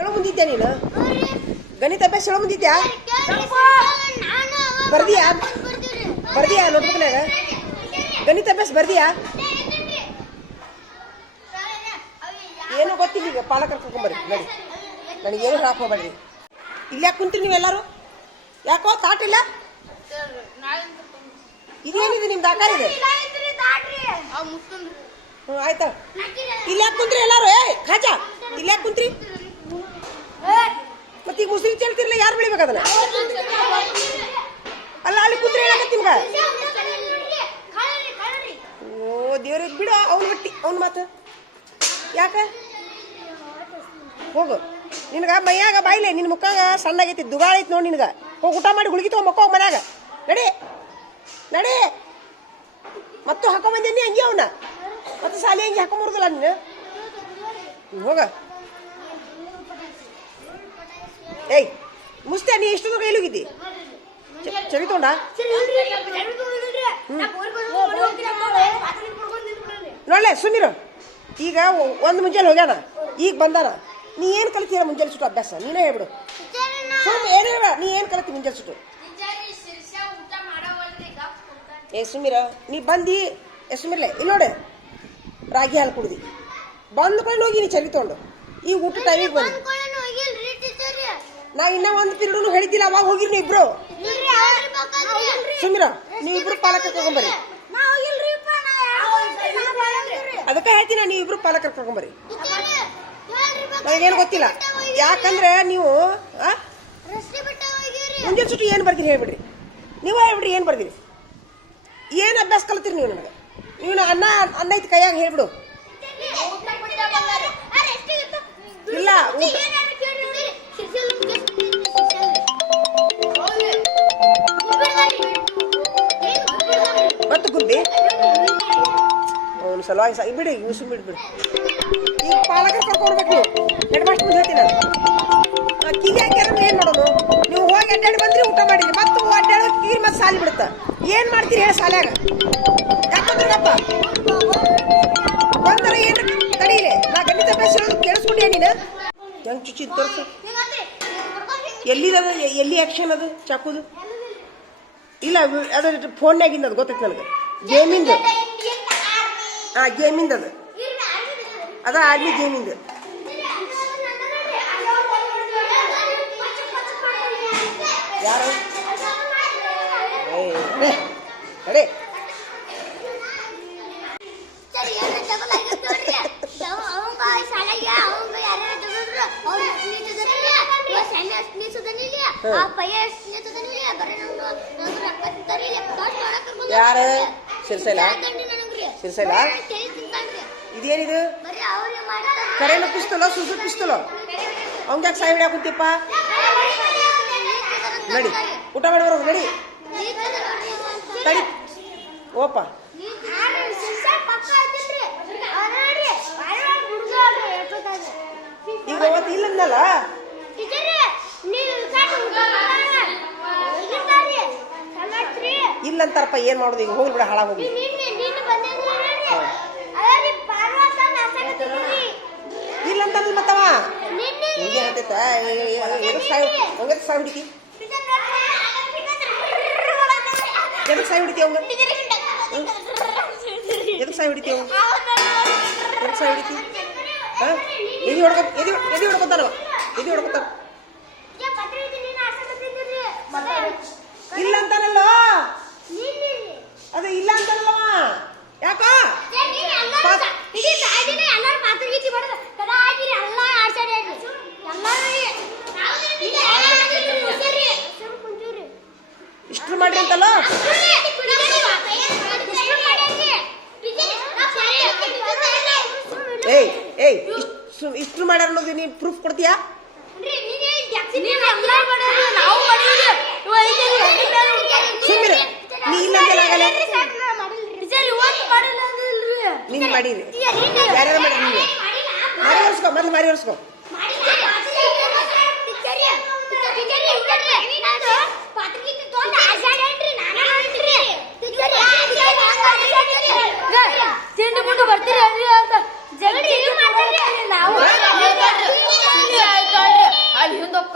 ಹೇಳೋ ಮುಂದಿದ್ಯಾ ನೀನು ಗಣಿತ ಅಭ್ಯಾಸ ಹೇಳೋ ಮುಂದಿದ್ಯಾ ಬರ್ದಿಯಾ ಬರ್ದಿಯಾ ನೋಡ್ಬೇಕನಾಗ ಗಣಿತ ಅಭ್ಯಾಸ ಬರ್ದಿಯಾ ಏನೋ ಗೊತ್ತಿಲ್ಲ ಈಗ ಪಾಲಕರು ಕರ್ಕೊಂಬರ್ರಿ ನೋಡಿ ನನಗೇನು ಹೇಳಕ್ ಹೋಗ್ಬೇಡ್ರಿ ಇಲ್ಲಿ ಯಾಕೆ ಕುಂತ್ರಿ ನೀವೆಲ್ಲರೂ ಯಾಕೋ ತಾಟಿಲ್ಲ ಇದೇನಿದೆ ನಿಮ್ದು ಆಕಾರ ಇದೆ ಹ್ಞೂ ಆಯ್ತಾ ಇಲ್ಲಿ ಯಾಕೆ ಕುಂತ್ರಿ ಎಲ್ಲಾರು ಏ ಖಾಜಾ ಇಲ್ಲಿ ಯಾಕೆ ಕುಂತ್ರಿ ಮತ್ತೆ ಈಗ ಮುಸ್ಲಿಂ ಹೇಳ್ತಿರ್ಲಿಲ್ಲ ಯಾರು ಬೆಳಿಬೇಕು ಅದನ್ನ ಅಲ್ಲ ಅಲ್ಲಿ ಕುಂತ್ರಿ ಹೇಳಕತ್ತಿ ನಿಮ್ಗ ಓ ದೇವ್ರ ಬಿಡು ಅವ್ನ ಬಟ್ಟಿ ಅವ್ನ ಮಾತು ಯಾಕ ಹೋಗು ನಿನಗ ಮೈಯಾಗ ಬಾಯಿಲೆ ನಿನ್ನ ಮುಖಾಗ ಸಣ್ಣಾಗೈತಿ ದುಗಾಳ ಐತಿ ನೋಡಿ ನಿನಗ ಹೋಗಿ ಊಟ ಮಾಡಿ ಗುಳಿಗೆ ತಗೋ ಮಕ್ಕೋ ಮನ್ಯಾಗ ನಡಿ ನಡಿ ಮತ್ತು ಹಾಕೊಂಬಂದೇನಿ ಹಂಗೆ ಅವನ್ನ ಮತ್ತೆ ಸಾಲಿ ಹಂಗೆ ಹಾಕೊಂಬರುದಿಲ್ಲ ನೀನು ಹೋಗ ಏಯ್ ಮುಸ್ತೆ ನೀ ಎಷ್ಟು ದೂರ ಹೋಗಿದ್ದಿ ಚವಿ ತೊಗೊಂಡ ನೋಡ್ಲೆ ಸುಮ್ಮಿರು ಈಗ ಒಂದು ಮುಂಜಾನೆ ಹೋಗ್ಯಾನ ಈಗ ಬಂದಾನ ನೀ ಏನು ಕಲಿತೀರ ಮುಂಜಾನೆ ಸುಟ್ಟು ಅಭ್ಯಾಸ ನೀನೇ ಹೇಳ್ಬಿಡು ಸುಮ್ ಏನು ಹೇಳ ನೀ ಏನು ಕಲಿತಿ ಮುಂಜಾನೆ ಸುಟ್ಟು ಏ ಸುಮ್ಮಿರ ನೀ ಬಂದು ಸುಮ್ಮಿರ್ಲೆ ಇಲ್ಲಿ ನೋಡಿ ರಾಗಿ ಹಾಲು ಕುಡ್ದಿ ಬಂದು ಕೊಂಡು ಹೋಗಿ ನೀ ಚರಿ ತೊಗೊಂಡು ಈಗ ಊಟ ಟೈಮಿಗೆ ಬಂದು ನಾ ಇನ್ನೂ ಒಂದು ಪಿರಿಯಡ್ ಹೇಳಿದ್ದಿಲ್ಲ ಅವಾಗ ಹೋಗಿರಿ ನೀವು ಇಬ್ರು ಸುಮ್ಮಿರ ನೀವಿಬ್ರು ಪಾಲಕರು ಕರ್ಕೊಂಬರ್ರಿ ಅದಕ್ಕೆ ಹೇಳ್ತೀನಿ ನೀವಿಬ್ರು ಪಾಲಕರು ಕರ್ಕೊಂಬರ್ರಿ ನನಗೇನು ಗೊತ್ತಿಲ್ಲ ಯಾಕಂದ್ರೆ ನೀವು ಮುಂಜಾನೆ ಸುಟ್ಟು ಏನು ಬರ್ತೀರಿ ಹೇಳ್ಬಿಡ್ರಿ ನೀವು ಹೇಳ್ಬಿಡ್ರಿ ಏನು ಬರ್ತೀರಿ ಏನು ಅಭ್ಯಾಸ ಕಲ್ತೀರಿ ನೀವು ನನಗೆ ನೀವು ಅನ್ನ ಐತಿ ಕೈಯಾಗ ಹೇಳ್ಬಿಡು ಇಲ್ಲ ಮತ್ತು ಗುಬ್ಬಿ ಅವನು ಸಲುವಾಗಿ ಬಿಡಿ ಯೂಸು ಬಿಡ್ಬಿಡಿ ಈಗ ಪಾಲಕರು ಕರ್ಕೊಡ್ಬೇಕು ನೀವು ಹೆಡ್ ಮಾಸ್ಟರ್ ಮುಂದೆ ಹೇಳ್ತೀನಿ ನಾನು ಕಿವಿ ಹಾಕ್ಯಾರ ಏನು ಮಾಡೋದು ನೀವು ಹೋಗಿ ಅಡ್ಡಾಡಿ ಬಂದ್ರಿ ಊಟ ಮಾಡಿರಿ ಮತ್ತು ಅಡ್ಡಾಡೋ ಕಿವಿ ಮತ್ತೆ ಸಾಲಿ ಬಿಡುತ್ತ ಏನು ಮಾಡ್ತೀರಿ ಹೇಳಿ ಸಾಲ್ಯಾಗ ಯಾಕಂದ್ರಪ್ಪ ಒಂಥರ ಏನು ತಡೀಲೆ ನಾ ಗಣಿತ ಅಭ್ಯಾಸ ಹೇಳೋದು ಕೇಳಿಸ್ಕೊಂಡ್ಯಾ ನೀನು ಹೆಂಗೆ ಚುಚ್ಚಿ ತೋರಿಸು ಎಲ್ಲಿದೆ ಎಲ್ಲಿ ಆ್ಯಕ್ಷನ್ ಅದು ಚಾಕುದು ಇಲ್ಲ ಅದು ಫೋನ್ನಾಗಿಂದ ಅದು ಗೊತ್ತೈತೆ ನನಗೆ ಗೇಮಿಂದು ಹಾಂ ಗೇಮಿಂದ ಅದು ಆರ್ಮಿ ಗೇಮಿಂದು ಯಾರು ಅಡೇ ಯಾರು ಸಿರ್ಸೈಲ ಸಿರ್ಸೈಲ ಇದೇನಿದು ಕರೆನ ಪಿಸ್ತಲೋ ಸುಸು ಪಿಸ್ತಲೋ ಅವ್ನ ಯಾಕೆ ಸಾಯಿ ಹಿಡಿಯಾಕ ಕುಂತಿಪ್ಪ ನಡಿ ಊಟ ಮಾಡಿ ಬರೋದು ನಡಿ ತಡಿ ಓಪ ಈಗ ಅವತ್ತು ಇಲ್ಲನ್ನಲ್ಲ ಇಲ್ಲಂತಾರಪ್ಪ ಏನ್ ಮಾಡೋದು ಈಗ ಹೋಗ್ಲಿ ಬಿಡ ಹಾಳಾಗೋಗಿ ಇಲ್ಲಂತಾರಲ್ಲ ಮತ್ತವ ಹಿಂಗೆ ಹೇಳ್ತೈತ ಎದಕ್ಕೆ ಸಾಯಿ ಹೊಡಿತಿ ಎದಕ್ಕೆ ಸಾಯಿ ಹೊಡಿತಿ ಅವಂಗ ಎದಕ್ಕೆ ಸಾಯಿ ಹೊಡಿತಿ ಅವಂಗ ಎದಕ್ಕೆ ಸಾಯಿ ಹೊಡಿತಿ ಹಾಂ ಎದಿ ಹೊಡ್ಕೊತಾನವ ಎದಿ ಹೊಡ್ಕೊತಾನ ಇಲ್ಲ ಅಂತಾನಲ್ಲ ಅದು ಇಲ್ಲ ಅಂತಾನಲ್ಲವ ಯಾಕ ಇಷ್ಟು ಮಾಡ್ರಿ ಅಂತಲ್ಲ ಏಯ್ ಇಷ್ಟು ಮಾಡ್ಯಾರ ಅನ್ನೋದು ನೀ ಪ್ರೂಫ್ ಕೊಡ್ತೀಯಾ ಸುಮ್ಮಿರ ನೀ ಇಲ್ಲ ಆಗಲ್ಲ ನೀನು ಮಾಡಿರಿ ಯಾರ್ಯಾರು ಮಾಡಿರಿ ನೀವು ಮಾರಿ ಹೊರ್ಸ್ಕೊ ಮೊದಲು ಮಾರಿ ಹೊರ್ಸ್ಕೊ ತಿಂಡಿ ಬಿಟ್ಟು ಬರ್ತೀರಿ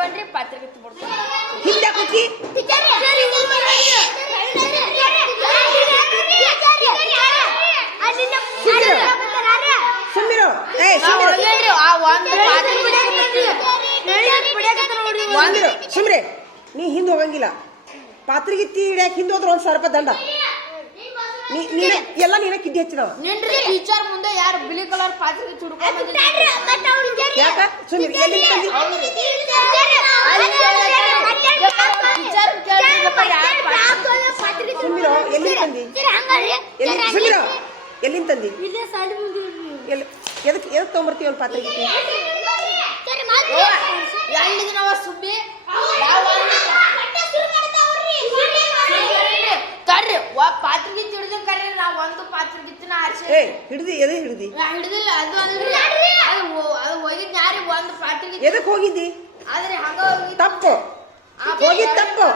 ಹಿಡ್ಕೊಂಡ್ರಿ ಪಾತ್ರೆಗೆ ಬಿಡ್ತೀನಿ ಹಿಂದೆ ಕೂತಿ ಸುಮ್ಮಿರು ಸುಮ್ರೆ ನೀ ಹಿಂದೆ ಹೋಗಂಗಿಲ್ಲ ಪಾತ್ರೆಗಿತ್ತಿ ಹಿಡಿಯಕ್ಕೆ ಹಿಂದೆ ಹೋದ್ರೆ 1,000 ರೂಪಾಯಿ ದಂಡ ಎಲ್ಲ ನೀನ ಕಿಡ್ಡಿ ಹಚ್ಚಿದವ ಟೀಚರ್ ಮುಂದೆ ಯಾರು ಬಿಳಿ ಕಲರ್ ಪಾತ್ರೆಗೆ ತುಡ್ಕೊಂಡು ಯಾಕ ಸುಮ್ಮಿರು ಎಲ್ಲಿ ತಂದಿ ಸುಮ್ಮಿರೋ ಎಲ್ಲಿ ತಂದಿ ಸುಮ್ಮಿರೋ ಎಲ್ಲಿಂದ ತಂದಿ ಎದಕ್ಕೆ ತೊಗೊಂಬರ್ತೀವಿ ಒಂದು ಪಾತ್ರೆ ಸುಬ್ಬಿ ಪಾತ್ರೆಗೆ ಹಿಡಿದು ಕರ್ರಿ ನಾವ್ ಒಂದು ಪಾತ್ರೆಗಿತ್ತಿನ ಹಿಡಿದಿಲ್ಲ ಅದು ಅದು ಹೋಗಿದ್ ಯಾರಿ ಒಂದು ಪಾತ್ರೆಗೆ ಎದಕ್ಕೆ ಹೋಗಿದ್ದಿ ಆದ್ರೆ ಹಂಗ ತಪ್ಪು ಹೋಗಿ ತಪ್ಪು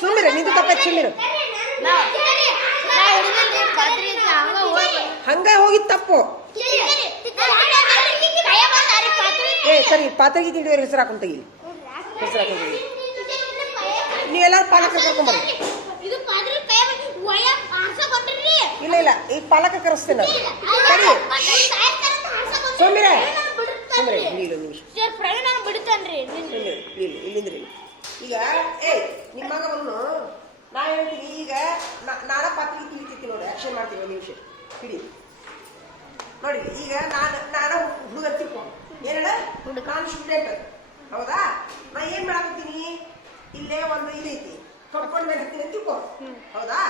ಸುಮ್ಮಿರ ನಿಂದು ತಪ್ಪ ಸುಮ್ಮಿರು ಹಂಗ ಹೋಗಿ ತಪ್ಪು ಸರಿ ಪಾತ್ರೆಗೆ ತಿಂಡಿಯವ್ರ ಹೆಸರು ಹಾಕೊಂಡ್ ತೆಗಿ ಹೆಸರು ಹಾಕೊಂಡ್ ನೀವೆಲ್ಲರೂ ಪಾಲಕ ಕರ್ಕೊಂಬರ್ರಿ ಇಲ್ಲ ಈ ಪಾಲಕ ಕರೆಸ್ತೇನೆ ಸೋಮಿರ ಇಲ್ಲಿಂದ್ರಿ ಈಗ ನಿಮ್ಮ ಮಗವನ್ನು ನಾ ಹೇಳ್ತೀನಿ ಈಗ ನಾನ ಪಾತ್ರೆಗೆ ತಿಳಿತೀನಿ ನೋಡಿ ಆಕ್ಷನ್ ಮಾಡ್ತೀನಿ ಒಂದು ನಿಮಿಷ ಹಿಡಿ ನೋಡಿ ಈಗ ನಾನು ಹುಡುಗ ತಿಳ್ಕೊ ಏನ ನಾನು ಸ್ಟೂಡೆಂಟ್ ಹೌದಾ ನಾ ಏನ್ ಮಾಡಾಕತ್ತೀನಿ ಇಲ್ಲೇ ಒಂದು ಇದೈತಿ ಕಟ್ಕೊಂಡ್ ಮೇಲೆ ಹತ್ತೀನಿ ಅಂತ ತಿಳ್ಕೊ ಹೌದಾ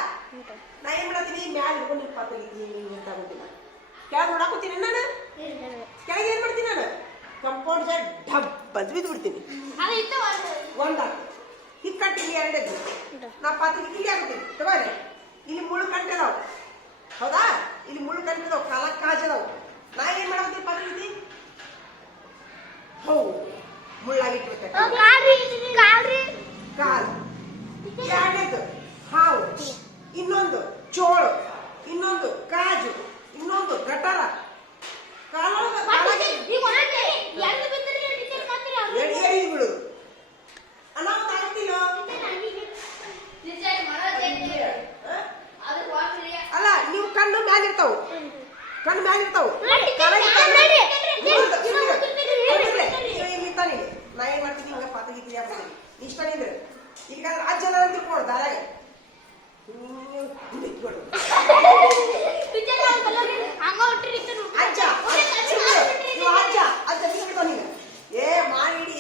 ನಾ ಏನ್ ಮಾಡತ್ತೀನಿ ಮ್ಯಾಲ ಹಿಡ್ಕೊಂಡು ಪಾತ್ರೆ ಅಂತ ಆಗೋದಿಲ್ಲ ಕೆಳಗೆ ನೋಡಾಕೋತೀನಿ ನಾನು ಕೆಳಗೆ ಏನ್ ಮಾಡ್ತೀನಿ ನಾನು ಕಂಪೌಂಡ್ ಸೈಡ್ ಡಬ್ ಬಂದು ಬಿದ್ದು ಬಿಡ್ತೀನಿ ಒಂದಾಗ್ತದೆ ಈಗ ಕಟ್ಟಿಲಿ ಎರಡದ್ದು ನಾ ಪಾತ್ರೆಗೆ ಇಲ್ಲಿ ಆಗುತ್ತೀನಿ ತಗೋರಿ ಇಲ್ಲಿ ಮುಳ್ಳು ಕಂಟಿದಾವ್ ಹೌದಾ ಇಲ್ಲಿ ಮುಳ್ಳು ಕಂಟಿದಾವ್ ಕಾಲಕ್ಕೆ ಕಾಜದಾವ್ ನಾ ಏನ್ ಮಾಡಾಕತ್ತೀನಿ ಪಾತ್ರೆ ಹೌದು ಮುಳ್ಳಾಗಿಟ್ಬಿಡ್ತೇನೆ ಕಾಲು ಎರಡನೇದು ಹಾವು ಇನ್ನೊಂದು ಚೋಳು ಇನ್ನೊಂದು ಕಾಜು ಇನ್ನೊಂದು ಗಟಾರ ಬಿಡುದು ಅನಾಹುತ ಆಗ್ತಿಲ್ಲ ಅಲ್ಲ ನೀವು ಕಣ್ಣು ಮ್ಯಾಲಿರ್ತಾವು ನಾ ಏನ್ ಮಾಡ್ತೀನಿ ಹಿಂಗ ಪಾತ್ರೆ ಗೀತ್ರಿ ಹಾಕ್ತೀನಿ ಇಷ್ಟ ನಿಂದ್ರೆ ಈಗ ಅಜ್ಜ ಅಂತ ತಿಳ್ಕೊಡು ದಾರಾಗ ಅಜ್ಜ ಅಜ್ಜ ಬಿಡ್ತಾವ ನೀನು ಮಾಡಿ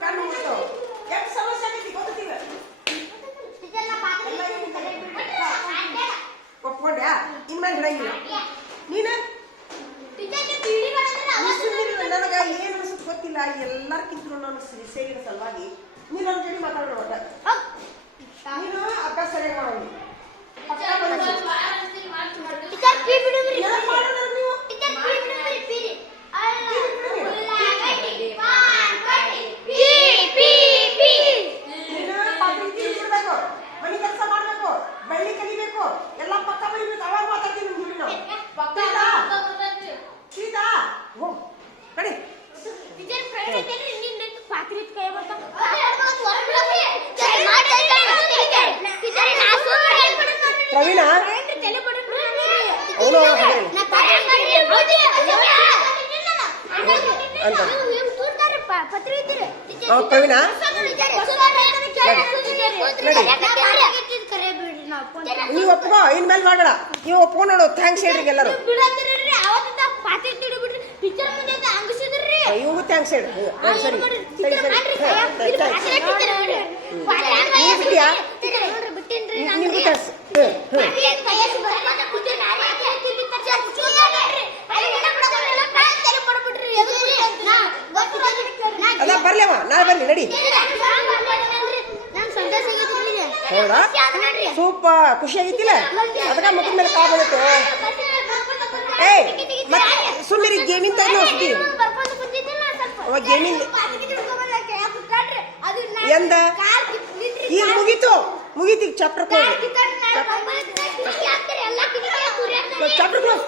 ಕಣ್ಣು ಮುಡ್ತಾವ ಎಷ್ಟು ಸಮಸ್ಯೆ ಆಗೈತಿ ಗೊತ್ತಿಲ್ಲ ಒಪ್ಕೊಂಡ್ಯಾ ಇನ್ಮೇಲೆ ಹಿಡಂಗಿಲ್ಲ ನೀನು ನನಗ ಏನ್ ಅನ್ಸುತ್ತೆ ಗೊತ್ತಿಲ್ಲ ಎಲ್ಲಾರ್ಕಿಂತ ನಾನು ಸೇರಿದ ಸಲುವಾಗಿ ನೀನು ನನ್ನ ಜೊತೆ ಮಾತಾಡೋಣ ಒಟ್ಟ ನೀನು ಅಭ್ಯಾಸ ಸರಿಯಾಗಿ ಮಾಡೋಣ ಮನೆ ಕೆಲಸ ಮಾಡ್ಬೇಕು ಬೆಳ್ಳಿ ಕಲಿಬೇಕು ಎಲ್ಲ ಪಕ್ಕ ಬೆಳಿಬೇಕು ಅವಾಗ ಮಾತಾಡ್ತೀವಿ ನಿಮ್ ಜೊತೆ ನಾವು ಸೀತಾ ಕಡಿ ಪ್ರವೀಣ ಅವನು ಪ್ರವೀಣ ನೀವು ಒಪ್ಕೋ ಇನ್ಮೇಲೆ ಮಾಡೋಣ ನೀವು ಒಪ್ಕೊಂಡು ನೋಡು ಥ್ಯಾಂಕ್ಸ್ ಹೇಳ್ರಿ ಎಲ್ಲರೂ ಇವಂಗೂ ಥ್ಯಾಂಕ್ಸ್ ಹೇಳಿ ಸರಿ ಸರಿ ಸರಿ ನೀವು ಬಿಟ್ಟಿಯಾ ನಿಮ್ಗೂ ಥ್ಯಾಂಕ್ಸ್ ಅದ ಬರ್ಲೇವ ನಾಳೆ ಬರ್ಲಿ ನಡಿ ಹೌದಾ ಸೂಪರ್ ಖುಷಿ ಆಗಿತ್ತಿಲ್ಲ ಅದಕ್ಕೆ ಮುಖದ ಮೇಲೆ ಕಾಲ್ ಬಂದಿತ್ತು ಮತ್ತೆ ಸುಮ್ಮನೆ ಗೇಮಿಂಗ್ ತರ ನೋಡ್ತೀವಿ ಗೇಮಿಂಗ್ ಎಂದ ಈಗ ಮುಗೀತು ಚಾಪ್ಟರ್ ಚಾಪ್ಟರ್ ಕ್ಲೋಸ್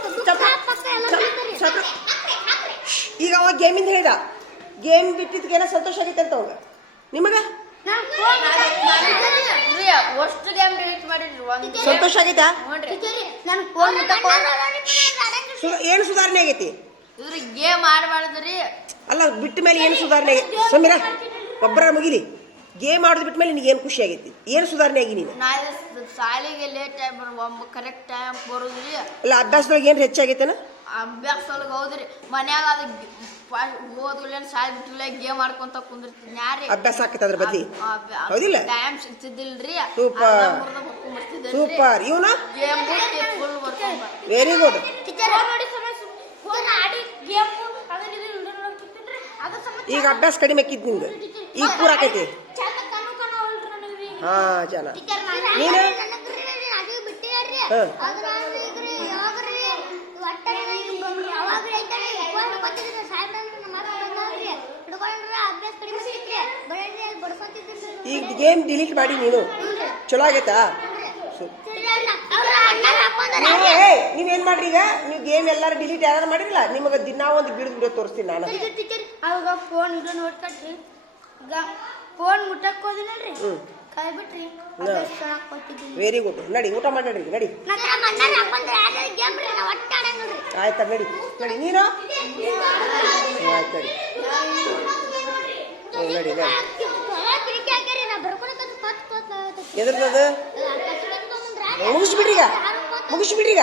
ಚಾಪ್ಟರ್. ಈಗ ಅವ ಗೇಮಿಂದ ಹೇಳಿದ, ಗೇಮ್ ಬಿಟ್ಟಿದ್ದಕ್ಕೆ ಏನೋ ಸಂತೋಷ ಆಗೈತೆ ಅಂತ ಅವಾಗ. ನಿಮಗ ಅಷ್ಟು ಗೇಮ್ ಡಿಲೀಟ್ ಮಾಡಿದ್ರಿ ಒಂದು ಸಂತೋಷ ಆಗೈತಾ? ನನ್ ಫೋನ್ ಏನು ಸುಧಾರಣೆ ಆಗೈತಿ? ಇದ್ರ ಗೇಮ್ ಆಡ್ಬಾರ್ದ್ರಿ. ಅಲ್ಲ, ಬಿಟ್ಟ ಮೇಲೆ ಏನು ಸುಧಾರಣೆ ಆಗೈತಿ? ಸಮೀರ ಒಬ್ಬರ ಮುಗಿಲಿ. ಗೇಮ್ ಆಡೋದು ಬಿಟ್ಟ ಮೇಲೆ ನಿನಗೆ ಏನು ಖುಷಿ ಆಗೈತಿ? ಏನು ಸುಧಾರಣೆ ಆಗಿ ನೀನು? ನಾಳೆ ಶಾಲೆಗೆ ಲೇಟ್ ಆಗಿ ಕರೆಕ್ಟ್ ಟೈಮ್ ಬರೋದ್ರಿ. ಅಲ್ಲ, ಅಭ್ಯಾಸದೊಳಗೆ ಏನು ಹೆಚ್ಚಾಗೈತೇನ? ಅಭ್ಯಾಸ ಒಳಗೆ ಹೌದ್ರಿ. ಮನ್ಯಾಗ ಅದು ಹೋದ್ವಿಲ್ಲ ಶಾಲೆ ಬಿಟ್ಟಿಲ್ಲ ಗೇಮ್ ಆಡ್ಕೊಂತ ಕುಂದಿರ್ತೀನಿ. ಯಾರಿ ಅಭ್ಯಾಸ ಆಕೈತೆ ಅದ್ರ ಬದ್ಲಿ, ಹೌದಿಲ್ಲ? ಟೈಮ್ ಸಿಗ್ತಿದ್ದಿಲ್ರಿ. Super super. ಇವನ ಗೇಮ್ ಫುಲ್ ಬರ್ಕೊಂಡ್ ವೆರಿ ಗುಡ್. ಈಗ ಅಭ್ಯಾಸ ಕಡಿಮೆ ಆಕಿದ್ ನಿಂದು, ಈಗ ಪೂರ ಆಕೈತಿ. ಹಾ ಜನ ನೀನು ಈಗ ಗೇಮ್ ಡಿಲೀಟ್ ಮಾಡಿ ನೀನು, ಚಲೋ ಆಗೈತಾ? ನೀವೇನ್ ಮಾಡ್ರಿ ಈಗ? ನೀವು ಗೇಮ್ ಎಲ್ಲಾರು ಡಿಲೀಟ್ ಯಾರು ಮಾಡಿರಲ್ಲ, ನಿಮಗೆ ದಿನಾ ಒಂದು ಗಿಡದ ವಿಡಿಯೋ ತೋರಿಸ್ತೀನಿ ನಾನು. ಅವಾಗ ಫೋನ್ ಇದು ನೋಡ್ಕೊಟ್ರಿ, ಈಗ ಫೋನ್ ಮುಟ್ಟಕ್ ಹೋದಿನಲ್ರಿ, ಕೈ ಬಿಟ್ರಿ. Very good. ನಡಿ ಊಟ ಮಾಡಿ ನಡಿ. ಆಯ್ತಾ? ನಡಿ ನಡಿ. ನೀನು ಆಯ್ತು ನಡಿ ನಡಿ ನಡಿ. ಎದ್ರದ್ದು ಮುಗಿಸ್ಬಿಡ್ರಿ ಈಗ, ಮುಗಿಸ್ಬಿಡ್ರಿ ಈಗ.